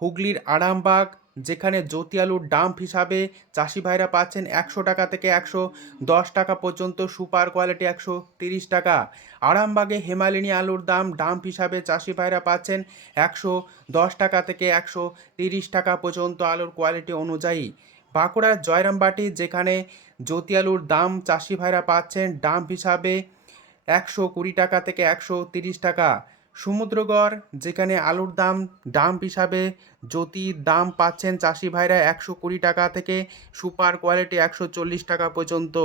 হুগলির আরামবাগ, যেখানে জ্যোতি আলুর ডাম্প হিসাবে চাষি ভাইরা পাচ্ছেন 100 টাকা থেকে 110 টাকা পর্যন্ত, সুপার কোয়ালিটি 130 টাকা। আরামবাগে হেমালিনী আলুর দাম ডাম্প হিসাবে চাষি ভাইরা পাচ্ছেন 110 টাকা থেকে 130 টাকা পর্যন্ত আলুর কোয়ালিটি অনুযায়ী। বাঁকুড়ার জয়রামবাটি, যেখানে জ্যোতি আলুর দাম চাষি ভাইরা পাচ্ছেন ডাম্প হিসাবে 120 টাকা থেকে 130 টাকা। সমুদ্রগড়, যেখানে আলুর দাম ডাম্প হিসাবে জ্যোতির দাম পাচ্ছেন চাষি ভাইরা 120 টাকা থেকে সুপার কোয়ালিটি 140 টাকা পর্যন্ত।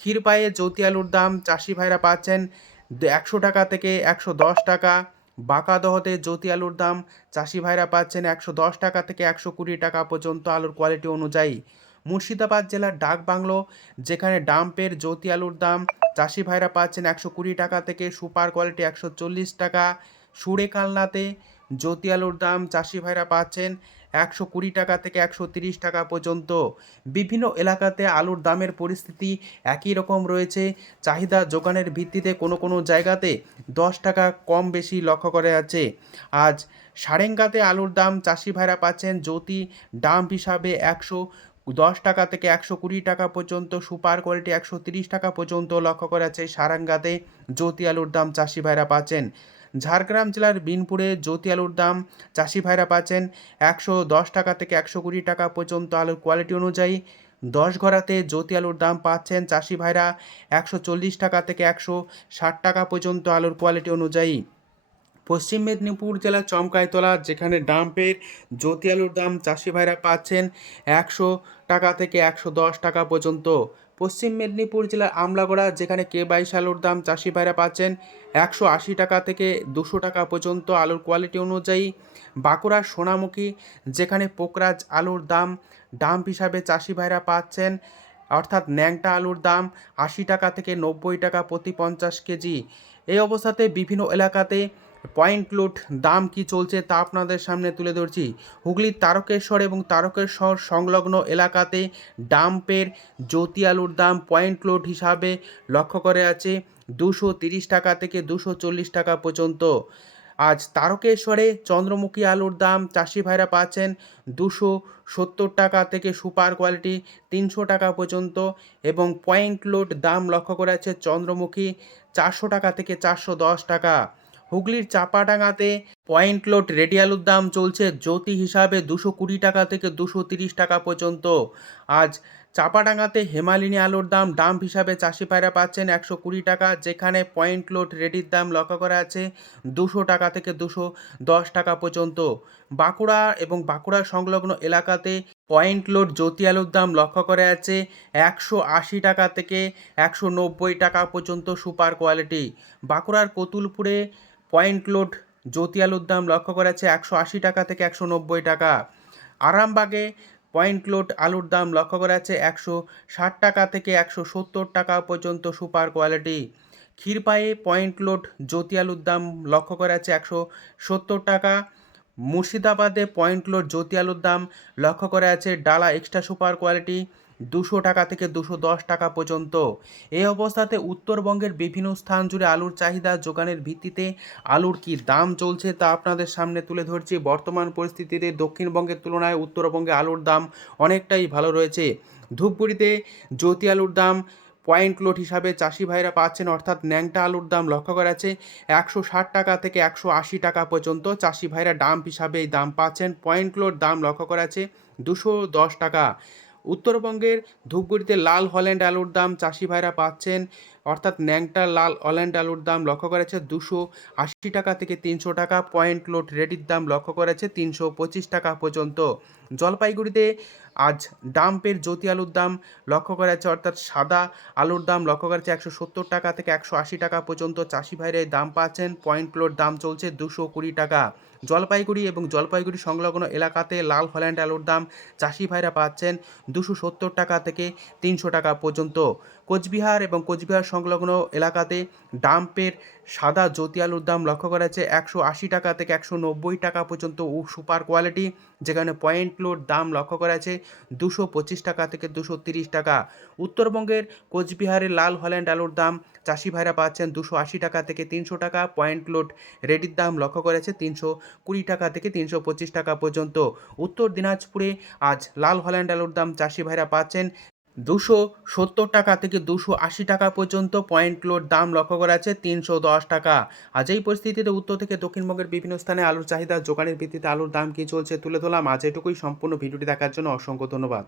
ক্ষীরপায়ে জ্যোতি আলুর দাম চাষি ভাইরা পাচ্ছেন 100 টাকা থেকে 110 টাকা। বাঁকাদহতে জ্যোতি আলুর দাম চাষি ভাইরা পাচ্ছেন 110 টাকা থেকে 120 টাকা পর্যন্ত আলুর কোয়ালিটি অনুযায়ী। মুর্শিদাবাদ জেলার ডাকবাংলো, যেখানে ডাম্পের জ্যোতি আলুর দাম চাষি ভাইরা পাচ্ছেন 120 টাকা থেকে সুপার কোয়ালিটি 140 টাকা। সুরেকালনাতে জ্যোতি আলুর দাম চাষি ভাইরা পাচ্ছেন 120 টাকা থেকে 130 টাকা পর্যন্ত। বিভিন্ন এলাকাতে আলুর দামের পরিস্থিতি একই রকম রয়েছে। চাহিদা যোগানের ভিত্তিতে কোনো কোনো জায়গাতে 10 টাকা কম বেশি লক্ষ্য করা যাচ্ছে। আজ সারেঙ্গাতে আলুর দাম চাষি ভাইরা পাচ্ছেন জ্যোতি ডাম্প হিসাবে 110 টাকা থেকে 120 টাকা পর্যন্ত, সুপার কোয়ালিটি 130 টাকা পর্যন্ত লক্ষ্য করা যাচ্ছে। সারাঙ্গাতে জ্যোতি আলুর দাম চাষি ভাইরা পাচ্ছেন। ঝাড়গ্রাম জেলার বিনপুরে জ্যোতি আলুর দাম চাষি ভাইরা পাচ্ছেন 110 টাকা থেকে 120 টাকা পর্যন্ত আলুর কোয়ালিটি অনুযায়ী। 10ঘরাতে জ্যোতি আলুর দাম পাচ্ছেন চাষি ভাইরা 140 টাকা থেকে 160 টাকা পর্যন্ত আলুর কোয়ালিটি অনুযায়ী। পশ্চিম মেদিনীপুর জেলার চমকাইতলা, যেখানে ডাম্পের জ্যোতি আলুর দাম চাষি ভাইরা পাচ্ছেন 100 টাকা থেকে 110 টাকা পর্যন্ত। পশ্চিম মেদিনীপুর জেলার আমলাগড়া, যেখানে কে22 আলুর দাম চাষি ভাইরা পাচ্ছেন 180 টাকা থেকে 200 টাকা পর্যন্ত আলুর কোয়ালিটি অনুযায়ী। বাঁকুড়ার সোনামুখী, যেখানে পোকরাজ আলুর দাম ডাম্প হিসাবে চাষি ভাইরা পাচ্ছেন, অর্থাৎ ন্যাংটা আলুর দাম 80 টাকা থেকে 90 টাকা প্রতি 50 কেজি। এই অবস্থাতে বিভিন্ন এলাকাতে পয়েন্ট লোড দাম কি চলছে তা আপনাদের সামনে তুলে ধরছি। হুগলির তারকেশ্বর এবং তারকেশ্বর সংলগ্ন এলাকাতে ডাম্পের জ্যোতি আলুর দাম পয়েন্ট লোড হিসাবে লক্ষ্য করে আছে 230 টাকা থেকে 240 টাকা পর্যন্ত। আজ তারকেশ্বরে চন্দ্রমুখী আলুর দাম চাষি ভাইরা পাচ্ছেন 270 টাকা থেকে সুপার কোয়ালিটি 300 টাকা পর্যন্ত, এবং পয়েন্ট লোড দাম লক্ষ্য করা যাচ্ছে চন্দ্রমুখী 400 টাকা থেকে 410 টাকা। হুগলির চাপাডাঙ্গাতে পয়েন্ট লোড রেডি আলুর দাম চলছে জ্যোতি হিসাবে 220 টাকা থেকে 230 টাকা পর্যন্ত। আজ চাপাডাঙ্গাতে হেমালিনী আলুর দাম ডাম্প হিসাবে চাষি ভাইরা পাচ্ছেন 120 টাকা, যেখানে পয়েন্ট লোড রেডির দাম লক্ষ্য করা আছে 200 টাকা থেকে 210 টাকা পর্যন্ত। বাঁকুড়া এবং বাঁকুড়া সংলগ্ন এলাকাতে পয়েন্ট লোড জ্যোতি আলুর দাম লক্ষ্য করা যাচ্ছে 180 টাকা থেকে 190 টাকা পর্যন্ত সুপার কোয়ালিটি। বাঁকুড়ার কতুলপুরে পয়েন্ট লোড জ্যোতি আলুর দাম লক্ষ্য করা যাচ্ছে 180 টাকা থেকে 190 টাকা। আরামবাগে পয়েন্ট লোড আলুর দাম লক্ষ্য করা যাচ্ছে 160 টাকা থেকে 170 টাকা পর্যন্ত সুপার কোয়ালিটি। ক্ষীরপায়ে পয়েন্ট লোড জ্যোতি আলুর দাম লক্ষ্য করা যাচ্ছে 170 টাকা। মুর্শিদাবাদে পয়েন্ট লোড জ্যোতি আলুর দাম লক্ষ্য করা যাচ্ছে ডালা এক্সট্রা সুপার কোয়ালিটি 200 টাকা থেকে 210 টাকা পর্যন্ত। এই অবস্থাতে উত্তরবঙ্গের বিভিন্ন স্থান জুড়ে আলুর চাহিদা যোগানের ভিত্তিতে আলুর কী দাম চলছে তা আপনাদের সামনে তুলে ধরছি। বর্তমান পরিস্থিতিতে দক্ষিণবঙ্গের তুলনায় উত্তরবঙ্গে আলুর দাম অনেকটাই ভালো রয়েছে। ধূপগুড়িতে জ্যোতি আলুর দাম পয়েন্ট লোড হিসাবে চাষি ভাইরা পাচ্ছেন, অর্থাৎ ন্যাংটা আলুর দাম লক্ষ্য করা আছে 160 টাকা থেকে 180 টাকা পর্যন্ত। চাষি ভাইরা ডাম্প হিসাবে এই দাম পাচ্ছেন। পয়েন্ট লোড দাম লক্ষ্য করা আছে 210 টাকা। উত্তরবঙ্গের ধূপগুড়িতে লাল হল্যান্ড আলুর দাম চাষি ভাইরা পাচ্ছেন, অর্থাৎ ন্যাংটা লাল হল্যান্ড আলুর দাম লক্ষ্য করেছে 280 টাকা থেকে 300 টাকা। পয়েন্ট লোড রেডির দাম লক্ষ্য করেছে 325 টাকা পর্যন্ত। জলপাইগুড়িতে আজ ডাম্পের জ্যোতি আলুর দাম লক্ষ্য করা যাচ্ছে, অর্থাৎ সাদা আলুর দাম লক্ষ্য করা যাচ্ছে 170 টাকা থেকে 180 টাকা পর্যন্ত। চাষি ভাইরা এই দাম পাচ্ছেন। পয়েন্ট লোড দাম চলছে 220 টাকা। জলপাইগুড়ি এবং জলপাইগুড়ি সংলগ্ন এলাকাতে লাল হল্যান্ড আলুর দাম চাষি ভাইরা পাচ্ছেন 270 টাকা থেকে 300 টাকা পর্যন্ত। কোচবিহার এবং কোচবিহার সংলগ্ন এলাকাতে ডাম্পের সাদা জ্যোতি আলুর দাম লক্ষ্য করা যাচ্ছে 180 টাকা থেকে 190 টাকা পর্যন্ত সুপার কোয়ালিটি, যেখানে পয়েন্ট লোড দাম লক্ষ্য করা যাচ্ছে 225 টাকা থেকে 230 টাকা। উত্তরবঙ্গের কোচবিহারের লাল হল্যান্ড আলুর দাম চাষি ভাইরা পাচ্ছেন 280 টাকা থেকে 300 টাকা। পয়েন্ট লোড রেডির দাম লক্ষ্য করা যাচ্ছে 320 টাকা থেকে 325 টাকা পর্যন্ত। উত্তর দিনাজপুরে আজ লাল হল্যান্ড আলুর দাম চাষি ভাইরা পাচ্ছেন 270 টাকা থেকে 280 টাকা পর্যন্ত। পয়েন্ট লোড দাম লক্ষ্য করা যাচ্ছে 310 টাকা। আজ এই পরিস্থিতিতে উত্তর থেকে দক্ষিণবঙ্গের বিভিন্ন স্থানে আলুর চাহিদা, যোগানের ভিত্তিতে আলুর দাম কী চলছে তুলে ধরলাম। আজ এটুকুই। সম্পূর্ণ ভিডিওটি দেখার জন্য অসংখ্য ধন্যবাদ।